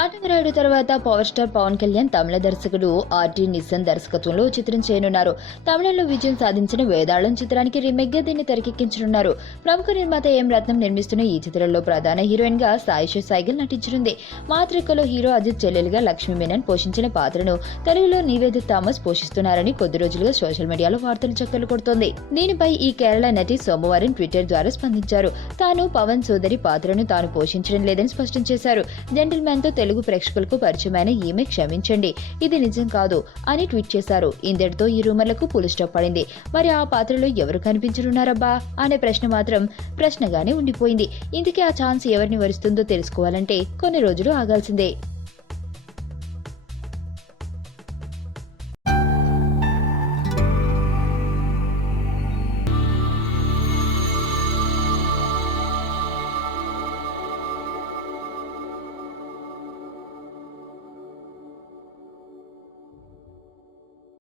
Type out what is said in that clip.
కాటమరాయుడు తర్వాత power star Pawan Kalyan తమిళ దర్శకుడు ఆర్టి నిసన్ దర్శకత్వంలో చిత్రం చేయనున్నారు. తమిళంలో విజయం సాధించిన వేదాళం చిత్రానికి రీమేక్ గా దీన్ని తెరకెక్కించనున్నారు. ప్రముఖ నిర్మాత ఎం రత్నం నిర్మిస్తున్న ఈ చిత్రంలో ప్రధాన హీరోయిన్ గా సాయిష సైగల్ నటించనుంది. మాతృకలో హీరో అజిత్ చెల్లెలుగా లక్ష్మీ మేనన్ పోషించిన పాత్రను తెలుగులో నివేదిత థామస్ పోషిస్తున్నారని కొద్ది రోజులుగా సోషల్ మీడియాలో వార్తలు చక్కర్లు కొడుతోంది. దీనిపై ఈ కేరళ నటి సోమవారం ట్విట్టర్ ద్వారా స్పందించారు. తాను పవన్ సోదరి పాత్రను తాను పోషించడం లేదని స్పష్టం చేశారు. జెంటిల్మెన్ తో తెలుగు ప్రేక్షకులకు పరిచయమైన ఈమె క్షమించండి, ఇది నిజం కాదు అని ట్వీట్ చేశారు. ఇంతటితో ఈ రూమర్లకు ఫుల్ స్టాప్ పడింది. మరి ఆ పాత్రలో ఎవరు కనిపించనున్నారబ్బా అనే ప్రశ్న మాత్రం ప్రశ్నగానే ఉండిపోయింది. ఇందుకే ఆ ఛాన్స్ ఎవరిని వరిస్తుందో తెలుసుకోవాలంటే కొన్ని రోజులు ఆగాల్సిందే.